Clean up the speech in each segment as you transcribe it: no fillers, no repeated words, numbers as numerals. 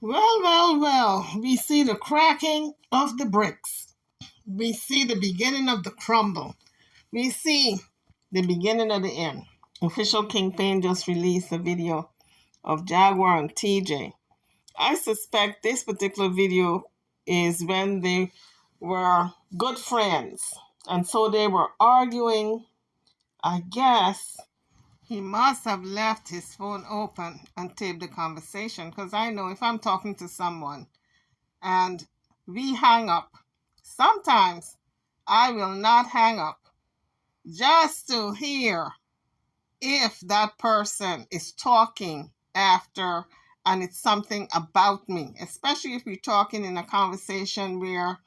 Well. We see the cracking of the bricks. We see the beginning of the crumble. We see the beginning of the end. Official Kingpin just released a video of Jaguar and TJ. I suspect this particular video is when they were good friends. And so they were arguing. I guess he must have left his phone open and taped the conversation, because I know if I'm talking to someone and we hang up, sometimes I will not hang up just to hear if that person is talking after and it's something about me, especially if you're talking in a conversation where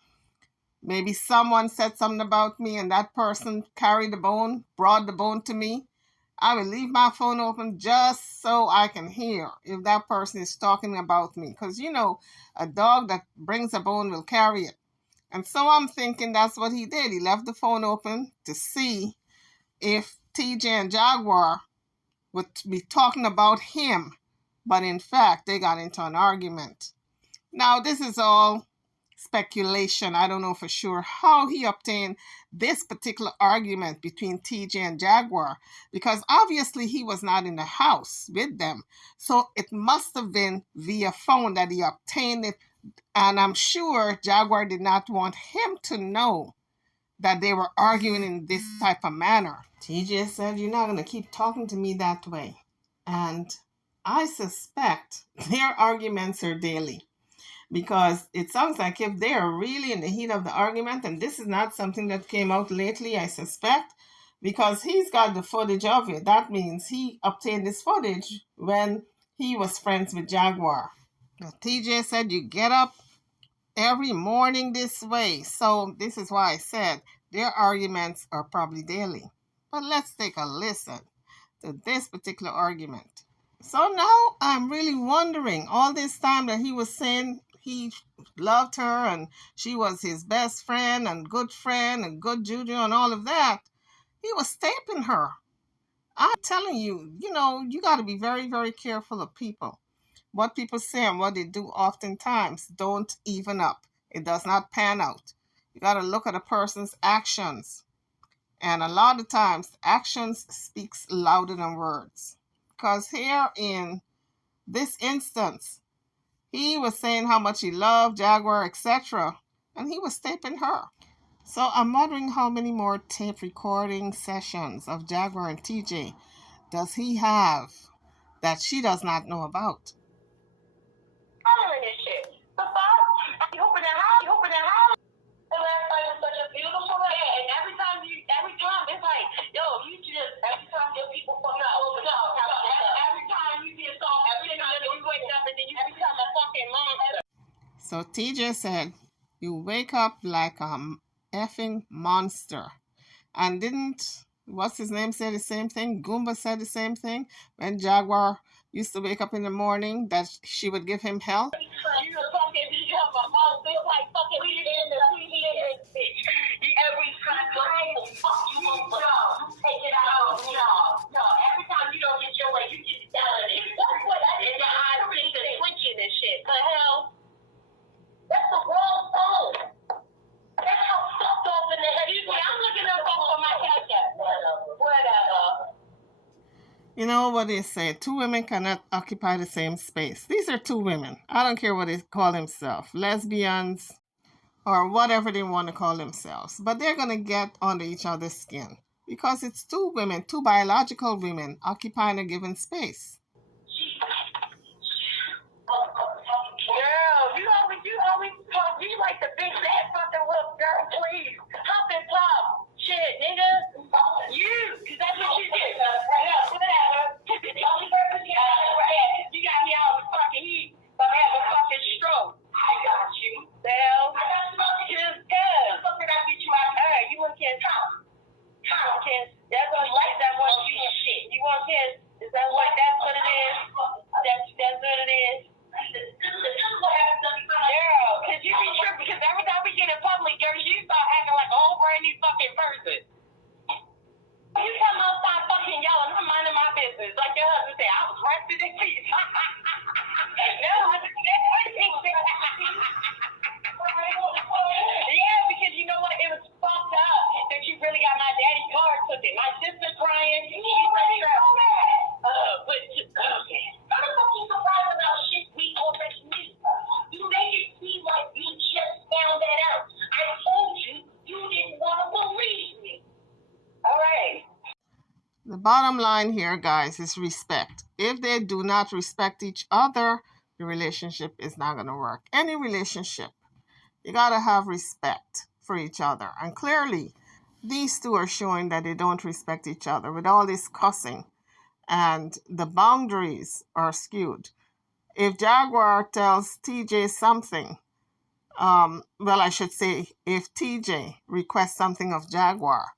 maybe someone said something about me and that person carried the bone, brought the bone to me. I will leave my phone open just so I can hear if that person is talking about me. Because, a dog that brings a bone will carry it. And so I'm thinking that's what he did. He left the phone open to see if TJ and Jaguar would be talking about him. But in fact, they got into an argument. Now, this is all speculation. I don't know for sure how he obtained this particular argument between TJ and Jaguar, because obviously he was not in the house with them. So it must have been via phone that he obtained it. And I'm sure Jaguar did not want him to know that they were arguing in this type of manner. TJ said, "You're not going to keep talking to me that way." And I suspect their arguments are daily, because it sounds like if they're really in the heat of the argument, and this is not something that came out lately, I suspect, because he's got the footage of it. That means he obtained this footage when he was friends with Jaguar. Now, TJ said, "You get up every morning this way." So this is why I said their arguments are probably daily. But let's take a listen to this particular argument. So now I'm really wondering, all this time that he was saying he loved her and she was his best friend and good juju and all of that, he was taping her. I'm telling you, you got to be very, very careful of people. What people say and what they do oftentimes don't even up. It does not pan out. You got to look at a person's actions. And a lot of times, actions speaks louder than words. Because here in this instance, he was saying how much he loved Jaguar, etc. And he was taping her. So I'm wondering how many more tape recording sessions of Jaguar and TJ does he have that she does not know about. This shit. The fuck? You open that house. The last night was such a beautiful day, and every time it's like, yo, you just every time your people fuck up, every time you get soft, every time you wake up and then you become a fucking monster. So TJ said, "You wake up like a effing monster," and what's his name say the same thing? Goomba said the same thing when Jaguar used to wake up in the morning that she would give him hell. You fucking become a monster, like fucking we in the TV in this bitch. Every time you fuck you up, you take it out. No. Every time you don't get your way, you get down in it. That's what I did. I see the switching and shit. The hell? That's the wrong phone. That's how fucked off in the head. I'm looking up on my headset. Whatever. You know what they say, two women cannot occupy the same space. These are two women. I don't care what they call themselves, lesbians or whatever they want to call themselves. But they're going to get under each other's skin because it's two women, two biological women occupying a given space. Girl, you like the big fat fucking little girl, please. Hop and pop. Shit, nigga. Cause that's what you do. Whatever. The only purpose you got me out of fucking heat, but I have a fucking stroke. I got you. Well, I got you. Just good. Fucking I get you out of there. You want to kiss? Kiss. That's what like that one shit. You want to kiss? Is that what that's what it bottom line here, guys, is respect. If they do not respect each other, the relationship is not going to work. Any relationship, you got to have respect for each other. And clearly, these two are showing that they don't respect each other with all this cussing, and the boundaries are skewed. If Jaguar tells TJ something, well, I should say, if TJ requests something of Jaguar,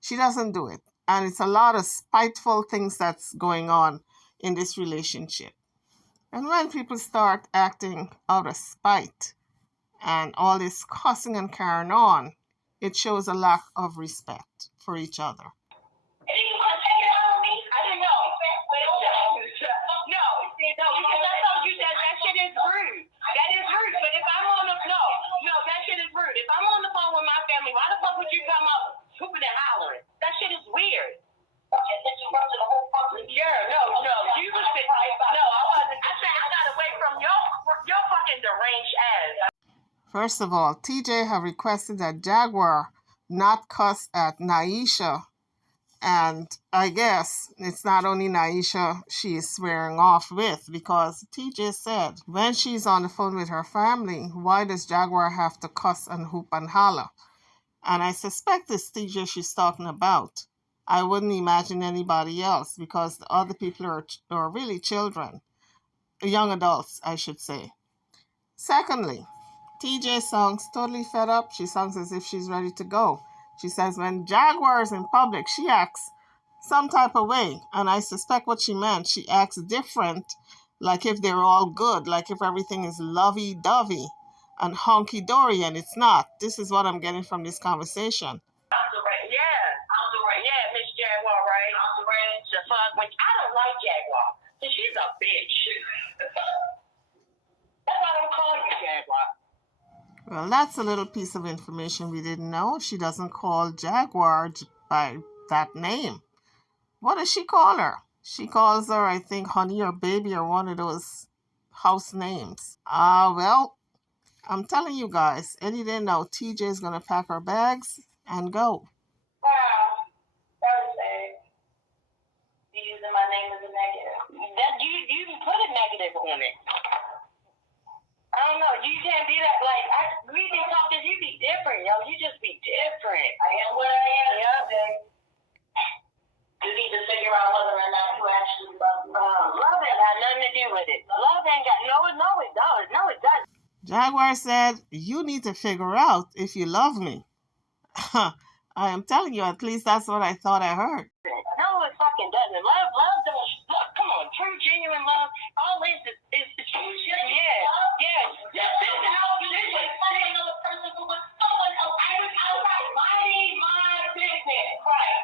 she doesn't do it. And it's a lot of spiteful things that's going on in this relationship. And when people start acting out of spite and all this cussing and carrying on, it shows a lack of respect for each other. And you want to take it out on me? I didn't know. No, because I told you that shit is rude. That is rude. But if I'm on the that shit is rude. If I'm on the phone with my family, why the fuck would you come up hooping and hollering? That shit is weird. And then you run to the whole public. Yeah, no. You was no, I wasn't. I said I got away from your fucking deranged ass. First of all, TJ have requested that Jaguar not cuss at Naisha. And I guess it's not only Naisha she is swearing off with, because TJ said when she's on the phone with her family, why does Jaguar have to cuss and hoop and holler? And I suspect it's TJ she's talking about. I wouldn't imagine anybody else, because the other people are really children, young adults, I should say. Secondly, TJ sounds totally fed up. She sounds as if she's ready to go. She says when Jaguar is in public, she acts some type of way. And I suspect what she meant, she acts different, like if they're all good, like if everything is lovey-dovey and honky-dory, and it's not. This is what I'm getting from this conversation. Yeah, Miss Jaguar, right? The fuck, which I don't like Jaguar. So she's a bitch. That's why I don't call you Jaguar. Well, that's a little piece of information we didn't know. She doesn't call Jaguar by that name. What does she call her? She calls her, I think, honey or baby or one of those house names. Well, I'm telling you guys, any day now, TJ is going to pack her bags and go. Wow, that was sad. You using my name as a negative. You can put a negative on it. I don't know. You can't be that. Like, we be talking, you be different, yo. You just be different. I am what I am. Yep. You need to figure out whether or not you actually love me. Love ain't got nothing to do with it. Love ain't got, no, it does. No, it doesn't. Jaguar said, you need to figure out if you love me. I am telling you, at least that's what I thought I heard. No, it fucking doesn't. Love don't, look, come on, true, genuine love, all this is true shit. Yeah. This is how you find another person who was someone else. I was outside minding my business. Right.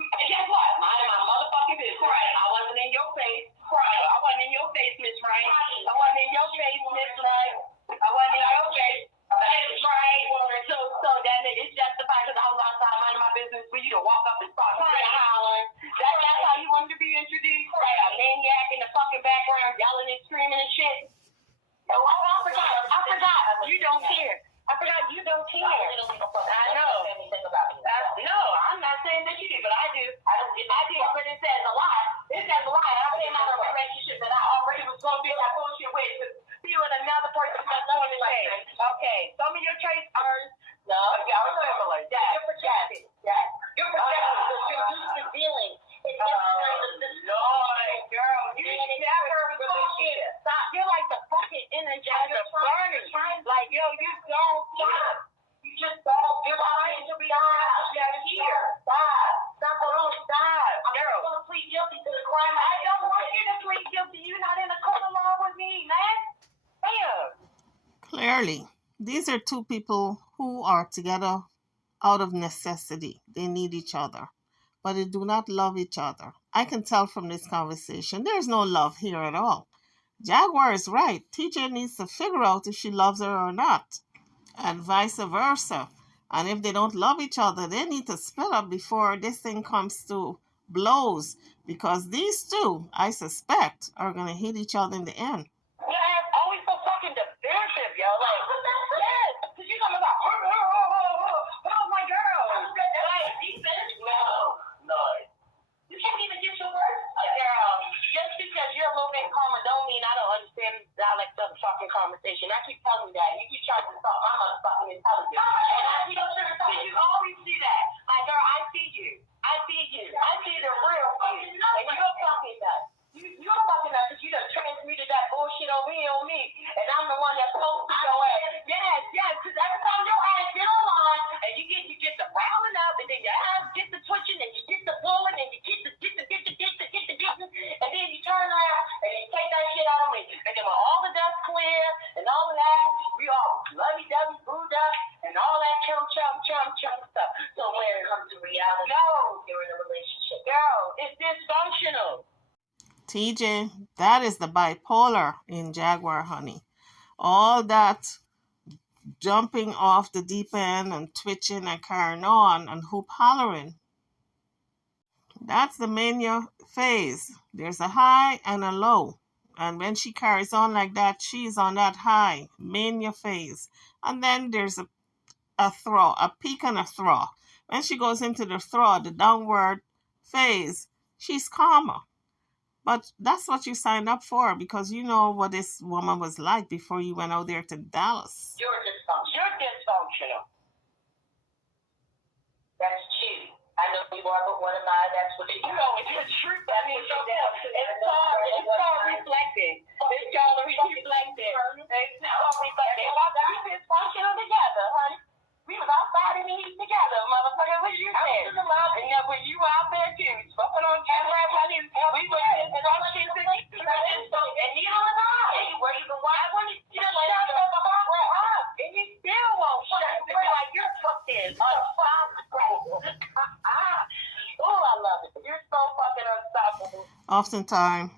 And guess what? Minding my motherfucking business. Right. I wasn't in your face. Right. I wasn't in your face, Miss Wright. I wasn't in your face, Miss Wright. I wasn't in your face. That's right. So that it's justified because I was outside minding my business for you to walk up and start hollering. That's how you wanted to be introduced? Right. A maniac in the fucking background yelling and screaming and shit. Oh, I forgot. You don't care. I forgot you don't care. I know. No, I'm not saying that you do, but I do. I do, but it says a lot. It says a lot. I came out of a relationship that I already was going to be that bullshit with. Be with another person that's on the way. Okay, some of your traits are no, y'all remember like that. You're protected. Yeah. You're protected. You're used to dealing. Lord, girl, you never fucking stop. You're like the fucking energizer burning. Like, yo, you don't stop. You just don't. You're trying to be honest. You're here. Stop alone. Stop. I'm going to plead guilty to the crime. I don't want you to plead guilty. You're not in a court along with me, man. Damn. Clearly, these are two people who are together out of necessity. They need each other, but they do not love each other. I can tell from this conversation, there's no love here at all. Jaguar is right. TJ needs to figure out if she loves her or not, and vice versa. And if they don't love each other, they need to split up before this thing comes to blows, because these two, I suspect, are going to hit each other in the end. Yeah, always so fucking defensive, yo. Like, yes, because you're talking about, oh, my girl. Like, defense? No. You can't be motherfucking conversation. I keep telling you that. You keep trying to stop my motherfucking intelligence. And I keep trying you always see that. Like, girl, I see you. I see you. I see the real you. And you're fucking nuts. You're fucking nuts because you done transmuted that bullshit over here on me. And I'm the one that's posted your ass. Yes, because every time your ass get online and you get the riling up and then your ass get the twitching and you get the pulling and you get the and then you turn around and you take that shit out on me. And then when all the dust clear and all of that, we all lovey-dovey, booed up, and all that chum stuff. So when it comes to reality, no, you're in a relationship. Girl, it's dysfunctional. TJ, that is the bipolar in Jaguar, honey. All that jumping off the deep end and twitching and carrying on and hoop hollering. That's the mania phase. There's a high and a low. And when she carries on like that, she's on that high, mania phase. And then there's a throw, a peak and a throw. When she goes into the throw, the downward phase, she's calmer. But that's what you signed up for because you know what this woman was like before you went out there to Dallas. You're dysfunctional. That's cheap. I know you are, but what am I? That's what you know. It's the truth. I mean, it's all reflecting. It's all reflecting. It's all reflecting. We dysfunctional together, honey. We was outside in the heat together, motherfucker. What you said? And yeah, when you were out there too, fucking on camera, we were dysfunctional together. And neither was I. Where you can watch when you just shut the fuck up, and you still won't shut up. Like you're fucking unstoppable. Oh, I love it. You're so fucking unstoppable. Oftentimes,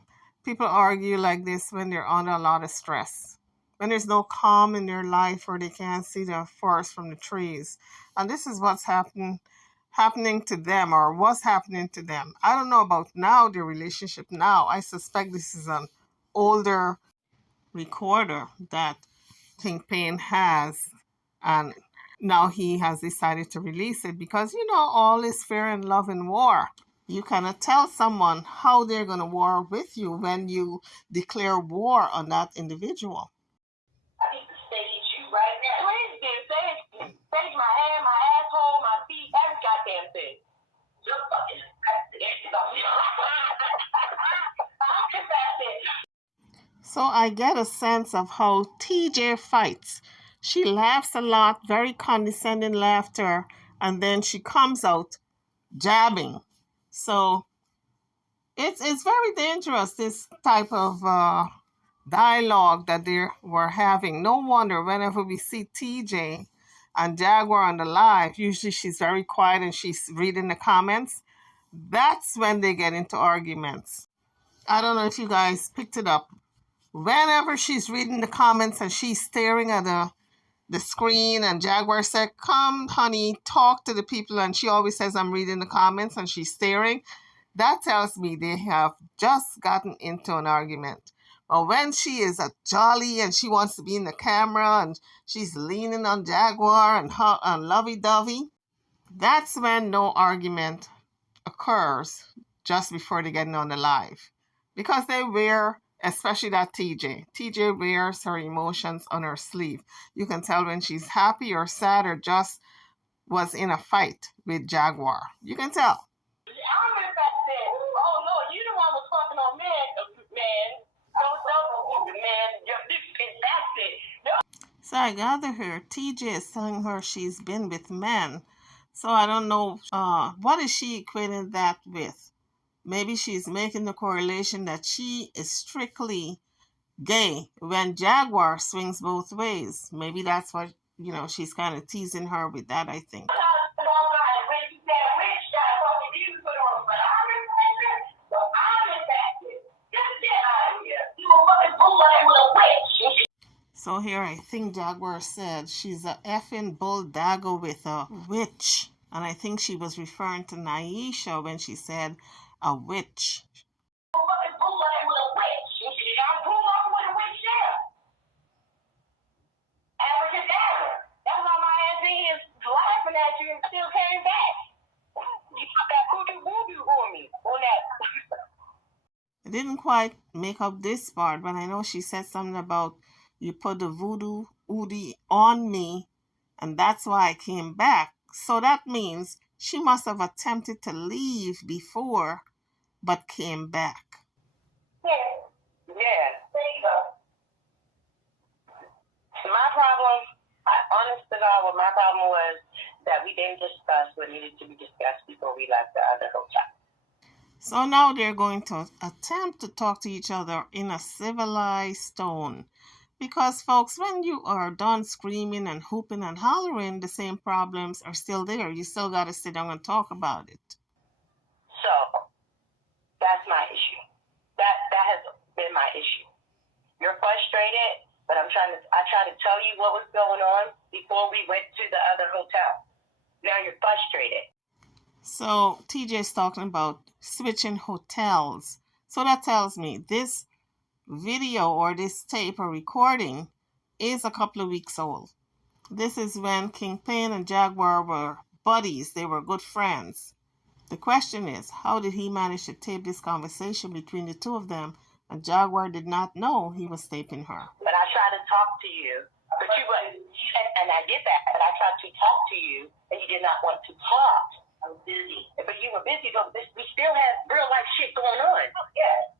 people argue like this when they're under a lot of stress. When there's no calm in their life or they can't see the forest from the trees. And this is what's happening to them or was happening to them. I don't know about now, their relationship now. I suspect this is an older recorder that Kingpin has. And now he has decided to release it because, you know, all is fair in love and war. You cannot tell someone how they're going to war with you when you declare war on that individual. I need to stage you right now. Please do. Stage my hand, my asshole, my feet, every goddamn thing. You're fucking I'm confessing. So I get a sense of how TJ fights. She laughs a lot, very condescending laughter, and then she comes out jabbing. So it's very dangerous, this type of dialogue that they were having. No wonder whenever we see TJ and Jaguar on the live, usually she's very quiet and she's reading the comments. That's when they get into arguments. I don't know if you guys picked it up. Whenever she's reading the comments and she's staring at the screen and Jaguar said, come, honey, talk to the people. And she always says, I'm reading the comments and she's staring. That tells me they have just gotten into an argument. But when she is a jolly and she wants to be in the camera and she's leaning on Jaguar and lovey-dovey, that's when no argument occurs just before they get on the live. Because they wear, especially that TJ. TJ wears her emotions on her sleeve. You can tell when she's happy or sad or just was in a fight with Jaguar. You can tell. Oh, Lord, you the one was fucking on man. So I gather here, TJ is telling her she's been with men. So I don't know, what is she equating that with? Maybe she's making the correlation that she is strictly gay when Jaguar swings both ways. Maybe that's what, she's kind of teasing her with that, I think. So here I think Jaguar said she's a effing bulldagger with a witch. And I think she was referring to Naisha when she said a witch. I didn't quite make up this part, but I know she said something about You put the voodoo Udi on me, and that's why I came back. So that means she must have attempted to leave before, but came back. Yeah. Yeah. There you go. My problem, honest to God, what my problem was that we didn't discuss what needed to be discussed before we left the other hotel. So now they're going to attempt to talk to each other in a civilized tone. Because, folks, when you are done screaming and hooping and hollering, the same problems are still there. You still got to sit down and talk about it. So, that's my issue. That has been my issue. You're frustrated, but I try to tell you what was going on before we went to the other hotel. Now you're frustrated. So TJ's talking about switching hotels. So that tells me this video or this tape or recording is a couple of weeks old. This is when Kingpin and Jaguar were buddies. They were good friends. The question is, how did he manage to tape this conversation between the two of them, and Jaguar did not know he was taping her? But I tried to talk to you, but you wouldn't, and I get that, but I tried to talk to you, and you did not want to talk. I was busy. But you were busy, but we still had real life shit going on. Yes.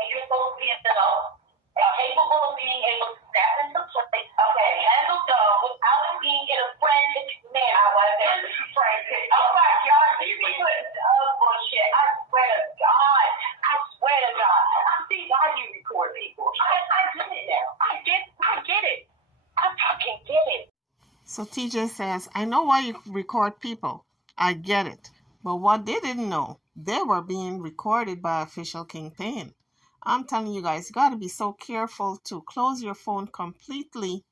And you're supposed to be capable of being able to step into place, okay, handle dog without being in a frantic manner. I wasn't frantic. Oh my God, you be putting bullshit. I swear to God. I see why you record people. I get it now. I get it. I fucking get it. So TJ says, I know why you record people. I get it. But what they didn't know, they were being recorded by official Kingpin. I'm telling you guys, you got to be so careful to close your phone completely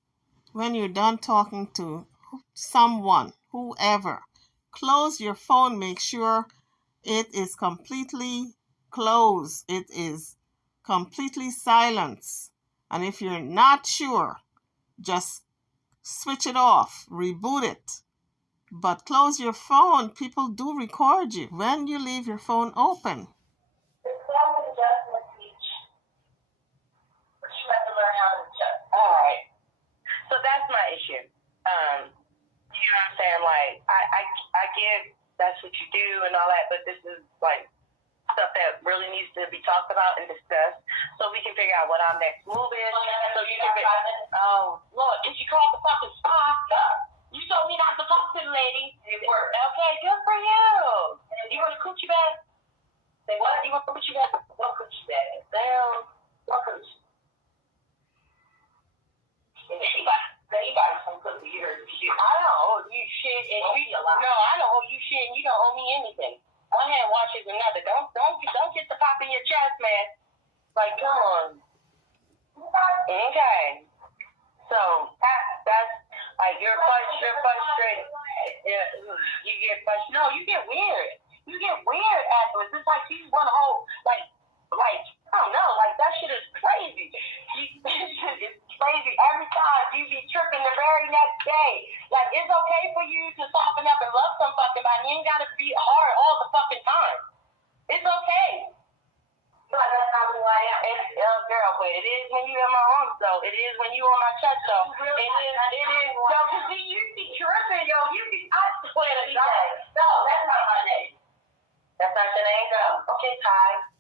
when you're done talking to someone, whoever. Close your phone. Make sure it is completely closed. It is completely silenced. And if you're not sure, just switch it off, reboot it. But close your phone. People do record you when you leave your phone open. All right. So that's my issue. You know what I'm saying? Like, I get that's what you do and all that, but this is like stuff that really needs to be talked about and discussed so we can figure out what our next move is. So you can Lord, did you call the fucking spot? You told me not to talk to the lady. It worked. Okay, good for you. You want a coochie bag? Say what? You want a coochie bag? What coochie bag? Damn. What coochie? Anybody some cookie you heard shit. I don't owe you shit and I don't owe you shit and you don't owe me anything. One hand washes another. Don't get the pop in your chest, man. Like, come on. Okay. So that's like you're frustrated. Yeah, you get frustrated. No, you get weird. You get weird afterwards. It's like you want to hold like I don't know, like that shit is crazy. It's crazy. Every time you be tripping the very next day. Like, it's okay for you to soften up and love some fucking body. You ain't gotta be hard all the fucking time. It's okay. But that's not who I am. It's girl, but it is when you in my arms though. It is when you on my chest though. It is so you see you be tripping, yo. I swear to God. No, that's not my name. That's not your name, girl. Okay, Ty.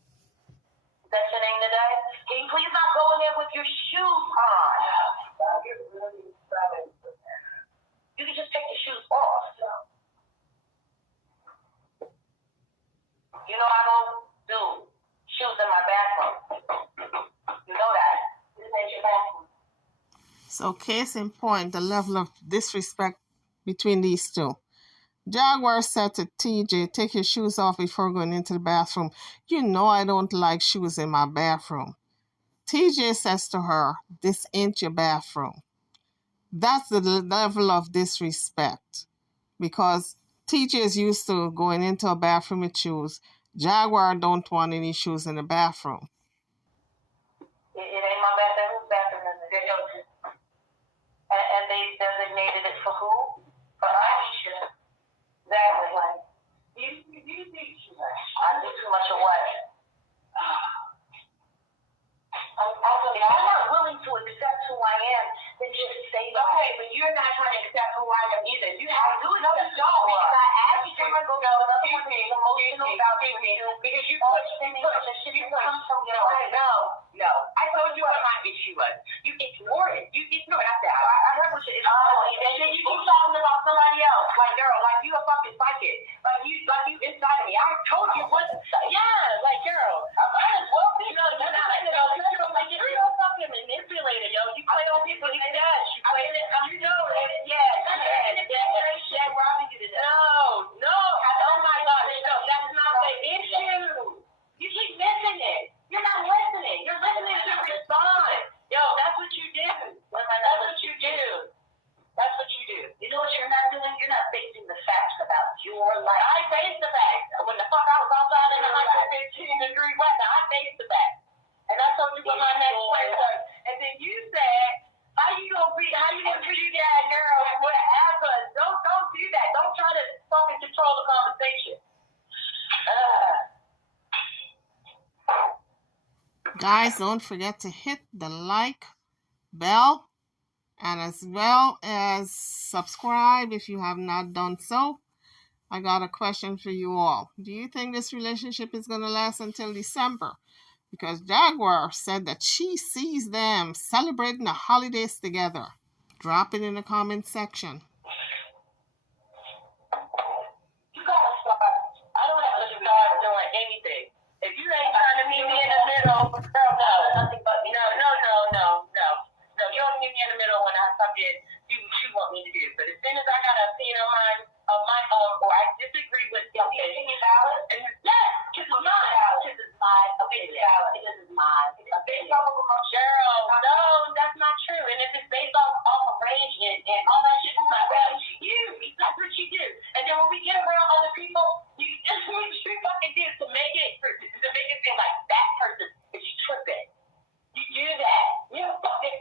That's your name today? Can you please not go in there with your shoes on? You can just take your shoes off. You know I don't do shoes in my bathroom. You know that. This ain't your bathroom. So case in point, the level of disrespect between these two. Jaguar said to TJ, take your shoes off before going into the bathroom. You know I don't like shoes in my bathroom. TJ says to her, this ain't your bathroom. That's the level of disrespect. Because TJ is used to going into a bathroom with shoes. Jaguar don't want any shoes in the bathroom. It ain't my bathroom. Whose bathroom is it? And they designated it for who? For Aisha. Exactly. Like, you do too much. I do too much of what? If you're not willing to accept who swore it. You know what I said? I heard what you said. And then you keep talking about somebody else. Like, girl, like you a fucking psychic. Like you inside of me. I told you what to say. Yeah, like, girl. I might as well be. You're a fucking manipulator, yo. You play on people like that. You know it. Yeah. Robbing you to death. No. Oh my gosh. No, that's not the issue. You keep missing it. You're not listening. You're listening to respond. Yo, that's what you do. That's what you do. That's what you do. You know what you're not doing? You're not facing the facts about your life. I face the facts. When the fuck I was outside in the 115-degree weather, I faced the facts. And I told you what my next point was. And then you said, how you gonna treat that girl, whatever. Don't do that. Don't try to fucking control the conversation. Guys, don't forget to hit the like bell and as well as subscribe if you have not done so. I got a question for you all. Do you think this relationship is going to last until December? Because Jaguar said that she sees them celebrating the holidays together. Drop it in the comment section. You gotta start. I don't have to start doing anything. If you ain't trying to meet me in the middle, girl, no. Nothing but me. No. You don't meet me in the middle when I fucking do what you want me to do. But as soon as I got an opinion of my own, or I disagree with your opinion valid, and yes, this is mine. This is my opinion valid. This is mine. Girl, no, that's not true. And if it's based off arrangement and all that shit, it's not right. That's what you do. And then when we get around other people, that's what you fucking do to make it seem like that person is tripping. You do that. You're fucking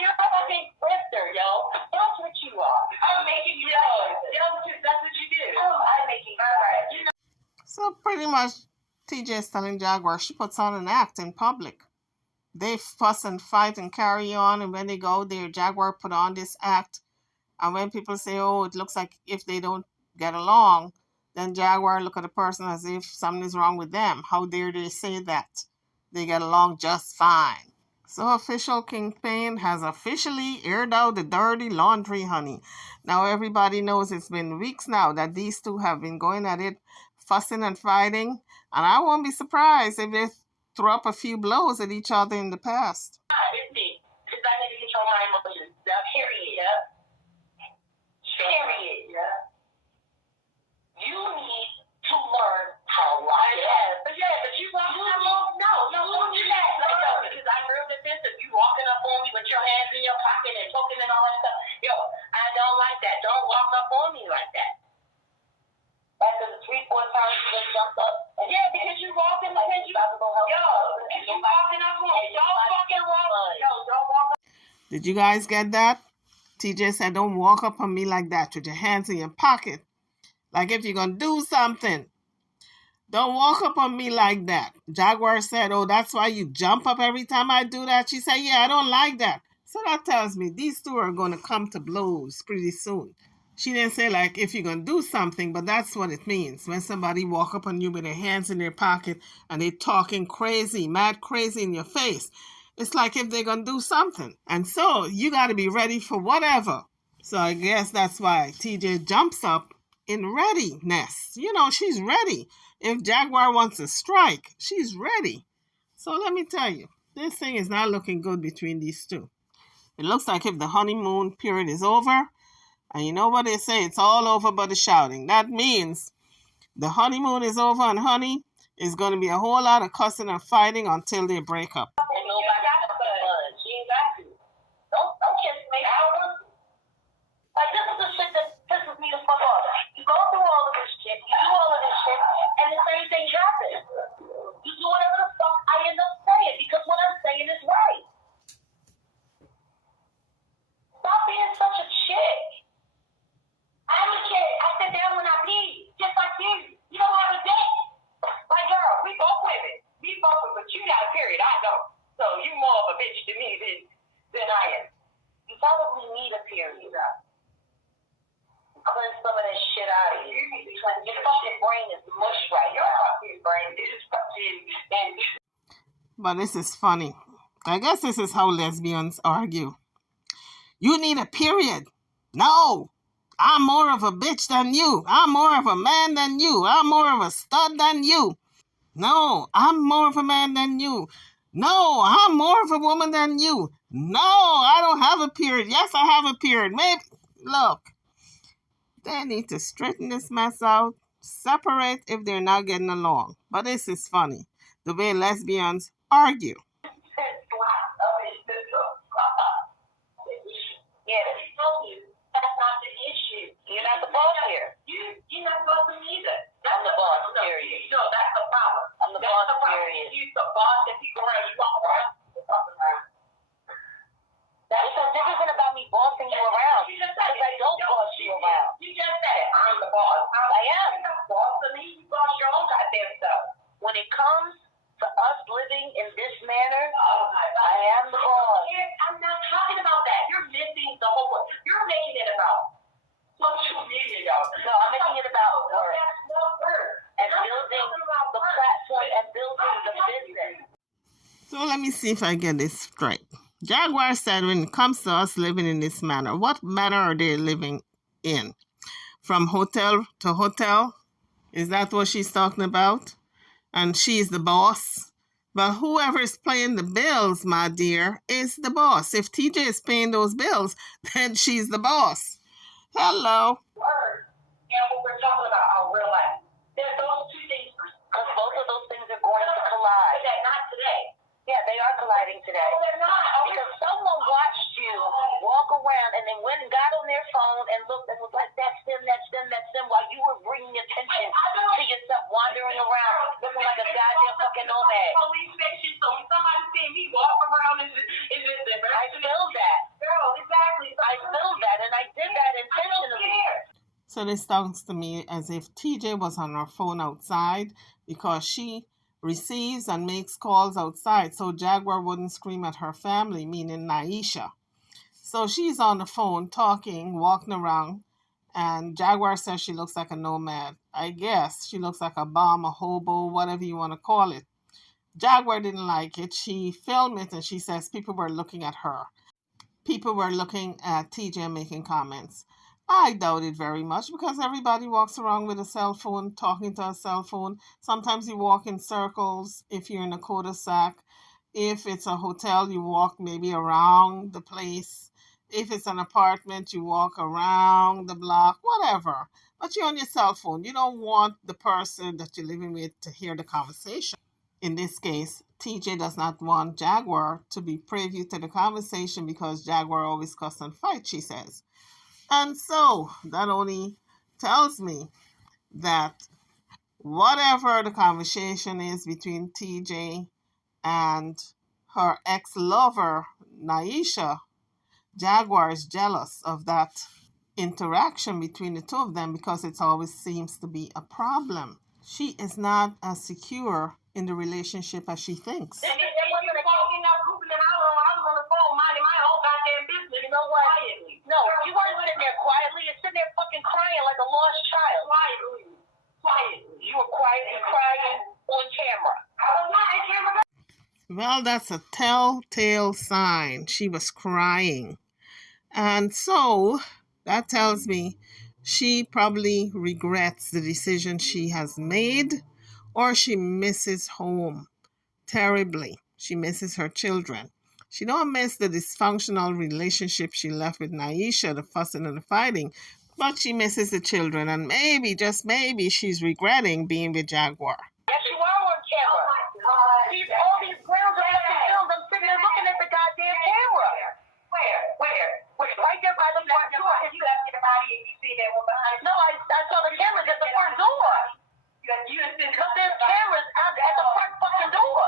you're a fucking grifter, yo. That's what you are. I'm making you that's what you do. I'm making you know. So pretty much TJ is telling Jaguar she puts on an act in public. They fuss and fight and carry on, and when they go there, Jaguar put on this act. And when people say, oh, it looks like if they don't get along, then Jaguar look at the person as if something is wrong with them. How dare they say that? They get along just fine. So official Kingpin has officially aired out the dirty laundry, honey. Now everybody knows it's been weeks now that these two have been going at it, fussing and fighting. And I won't be surprised if they throw up a few blows at each other in the past. It's me. Because I need to control my emotions. Period. Period. You need to learn how to lie. But you walk no, don't do that. Because I'm real defensive. You walking up on me with your hands in your pocket and poking and all that stuff. Yo, I don't like that. Don't walk up on me like that. After the 3-4 times you just jumped up. Because you walking like you walking up on me. Don't fucking walk. Don't walk up. Did you guys get that? TJ said, don't walk up on me like that with your hands in your pocket. Like if you're going to do something, don't walk up on me like that. Jaguar said, oh, that's why you jump up every time I do that. She said, yeah, I don't like that. So that tells me these two are going to come to blows pretty soon. She didn't say like if you're going to do something, but that's what it means. When somebody walk up on you with their hands in their pocket and they talking crazy, mad crazy in your face. It's like if they're going to do something. And so you got to be ready for whatever. So I guess that's why TJ jumps up in readiness. You know, she's ready. If Jaguar wants to strike, she's ready. So let me tell you, this thing is not looking good between these two. It looks like if the honeymoon period is over, and you know what they say, it's all over but the shouting. That means the honeymoon is over, and honey, is going to be a whole lot of cussing and fighting until they break up. Don't kiss me. I don't want to. Like, this is the shit that pisses me the fuck off. You go through all of this shit, you do all of this shit, and the same thing happens. You do whatever the fuck I end up saying, because what I'm saying is right. Stop being such a chick. I'm a chick. I sit down when I pee, just like you. You don't have a dick. Like, girl, we both women. But you got a period. I don't. So you more of a bitch to me than I am. You probably need a period. Cleanse some of that shit out of you. Your fucking brain is mush right. Your fucking brain is fucking. But this is funny. I guess this is how lesbians argue. You need a period. No. I'm more of a bitch than you. I'm more of a man than you. I'm more of a stud than you. No, I'm more of a man than you. No, I'm more of a woman than you. No, I don't have a period. Yes, I have a period. Maybe. Look, they need to straighten this mess out, separate if they're not getting along. But this is funny, the way lesbians argue. Yeah, he told you that's not the issue. You're not the boss here. You're not the boss of me either. I'm the boss, period. No, that's the problem. I'm the boss, period. You're the boss and people around you walk around. That's so different about me bossing you around. Because I don't boss you around. You just said it. I'm the boss. I am. You're not boss of me. You boss your own goddamn self. When it comes to us living in this manner, I am the boss. I'm not talking about that. You're missing the whole point. You're making it about social media, y'all. No, I'm making it about work. And building the platform and building the business. So let me see if I get this straight. Jaguar said when it comes to us living in this manner, what manner are they living in? From hotel to hotel? Is that what she's talking about? And she's the boss? But whoever is paying the bills, my dear, is the boss. If TJ is paying those bills, then she's the boss. Hello. Word. Yeah, what we're talking about, our real life. There's those two things. Because both of those things are going to collide. Not today. Yeah, they are colliding today. No, they're not. Because someone watched you walk around and then went and got on their phone and looked and was like, that's them, that's them, that's them, while you were bringing attention to yourself wandering around looking like a goddamn fucking nomad. Police station, so when somebody see me walk around, is it I feel that. Girl, exactly. I feel that, and I did that intentionally. So this sounds to me as if TJ was on her phone outside because she receives and makes calls outside so Jaguar wouldn't scream at her family, meaning Naisha. So she's on the phone talking, walking around, and Jaguar says she looks like a nomad. I guess she looks like a bum, a hobo, whatever you want to call it. Jaguar didn't like it. She filmed it and she says people were looking at her. People were looking at TJ and making comments. I doubt it very much because everybody walks around with a cell phone, talking to a cell phone. Sometimes you walk in circles if you're in a cul-de-sac. If it's a hotel, you walk maybe around the place. If it's an apartment, you walk around the block, whatever. But you're on your cell phone. You don't want the person that you're living with to hear the conversation. In this case, TJ does not want Jaguar to be privy to the conversation because Jaguar always cuss and fight, she says. And so that only tells me that whatever the conversation is between TJ and her ex-lover, Naisha, Jaguar is jealous of that interaction between the two of them because it always seems to be a problem. She is not as secure in the relationship as she thinks. No, you weren't sitting there quietly. You're sitting there fucking crying like a lost child. Quietly. You were quietly crying on camera. I was not on camera. Well, that's a telltale sign. She was crying. And so that tells me she probably regrets the decision she has made, or she misses home terribly. She misses her children. She don't miss the dysfunctional relationship she left with Naisha, the fussing and the fighting, but she misses the children, and maybe, just maybe, she's regretting being with Jaguar. Yes, you are on camera. All these grounds are fucking filmed. I'm sitting there looking at the goddamn camera. Where? Right there by the front door. You left your body and you see that one behind. No, I saw the cameras at the front door. Because there's cameras out at the front fucking door.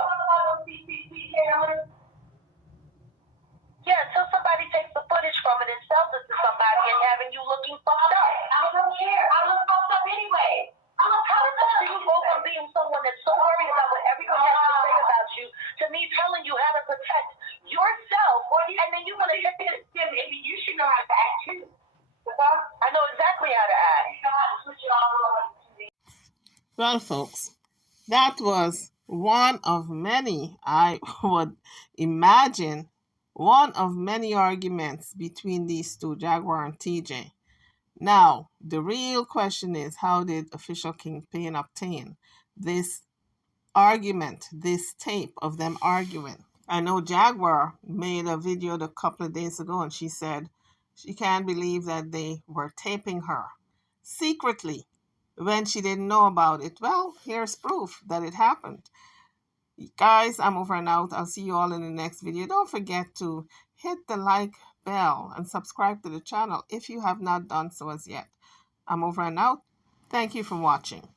Yeah, until somebody takes the footage from it and sells it to somebody and having you looking fucked up. I don't care. I look fucked up anyway. How the fuck do you go from being someone that's so worried about what everyone has to say about you to me telling you how to protect yourself, and then you're going to get this? You should know how to act too. I know exactly how to act. Well, folks, that was one of many, I would imagine, one of many arguments between these two, Jaguar and TJ. Now, the real question is, how did official Kingpin obtain this argument, this tape of them arguing? I know Jaguar made a video a couple of days ago and she said she can't believe that they were taping her secretly when she didn't know about it. Well, here's proof that it happened. Guys, I'm over and out. I'll see you all in the next video. Don't forget to hit the like bell and subscribe to the channel if you have not done so as yet. I'm over and out. Thank you for watching.